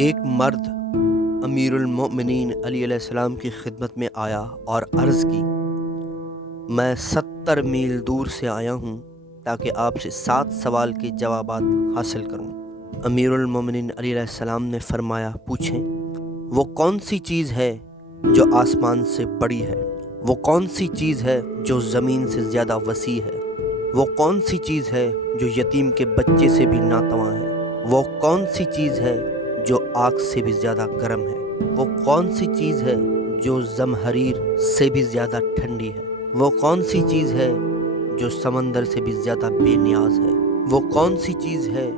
ایک مرد امیر المؤمنین علی علیہ السلام کی خدمت میں آیا اور عرض کی، میں 70 میل دور سے آیا ہوں تاکہ آپ سے 7 سوال کے جوابات حاصل کروں۔ امیر المؤمنین علی علیہ السلام نے فرمایا، پوچھیں، وہ کون سی چیز ہے جو آسمان سے بڑی ہے؟ وہ کون سی چیز ہے جو زمین سے زیادہ وسیع ہے؟ وہ کون سی چیز ہے جو یتیم کے بچے سے بھی ناتواں ہے؟ وہ کون سی چیز ہے جو آگ سے بھی زیادہ گرم ہے؟ وہ کون سی چیز ہے جو زمہریر سے بھی زیادہ ٹھنڈی ہے؟ وہ کون سی چیز ہے جو سمندر سے بھی زیادہ بے نیاز ہے؟ وہ کون سی چیز ہے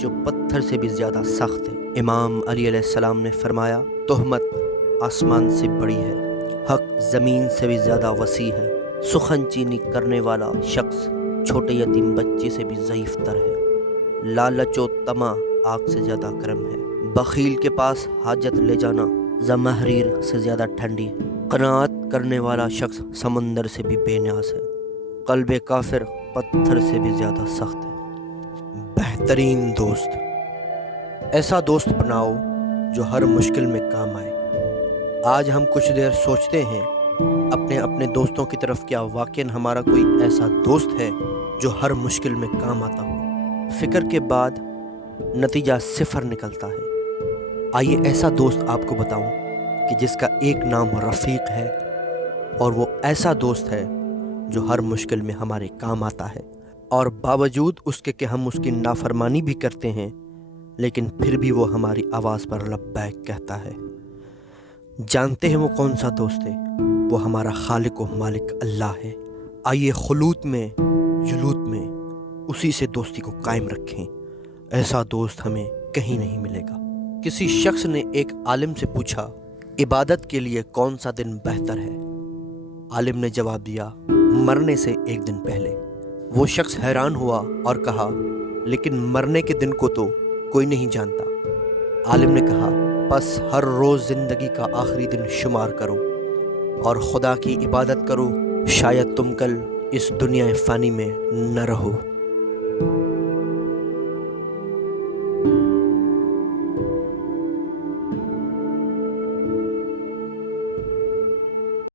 جو پتھر سے بھی زیادہ سخت ہے؟ امام علی علیہ السلام نے فرمایا، تہمت آسمان سے بڑی ہے، حق زمین سے بھی زیادہ وسیع ہے، سخن چینی کرنے والا شخص چھوٹے یتیم بچے سے بھی ضعیف تر ہے، لالچ و طمع آگ سے زیادہ گرم ہے، بخیل کے پاس حاجت لے جانا زمہریر سے زیادہ ٹھنڈی ہے، قناعت کرنے والا شخص سمندر سے بھی بے نیاز ہے، قلب کافر پتھر سے بھی زیادہ سخت ہے۔ بہترین دوست، ایسا دوست بناؤ جو ہر مشکل میں کام آئے۔ آج ہم کچھ دیر سوچتے ہیں اپنے دوستوں کی طرف، کیا واقعاً ہمارا کوئی ایسا دوست ہے جو ہر مشکل میں کام آتا ہو؟ فکر کے بعد نتیجہ 0 نکلتا ہے۔ آئیے ایسا دوست آپ کو بتاؤں کہ جس کا ایک نام رفیق ہے، اور وہ ایسا دوست ہے جو ہر مشکل میں ہمارے کام آتا ہے، اور باوجود اس کے کہ ہم اس کی نافرمانی بھی کرتے ہیں، لیکن پھر بھی وہ ہماری آواز پر لبیک کہتا ہے۔ جانتے ہیں وہ کون سا دوست ہے؟ وہ ہمارا خالق و مالک اللہ ہے۔ آئیے خلوت میں جلوت میں اسی سے دوستی کو قائم رکھیں۔ ایسا دوست ہمیں کہیں نہیں ملے گا۔ کسی شخص نے ایک عالم سے پوچھا، عبادت کے لیے کون سا دن بہتر ہے؟ عالم نے جواب دیا، مرنے سے 1 دن پہلے۔ وہ شخص حیران ہوا اور کہا، لیکن مرنے کے دن کو تو کوئی نہیں جانتا۔ عالم نے کہا، پس ہر روز زندگی کا آخری دن شمار کرو اور خدا کی عبادت کرو، شاید تم کل اس دنیا فانی میں نہ رہو۔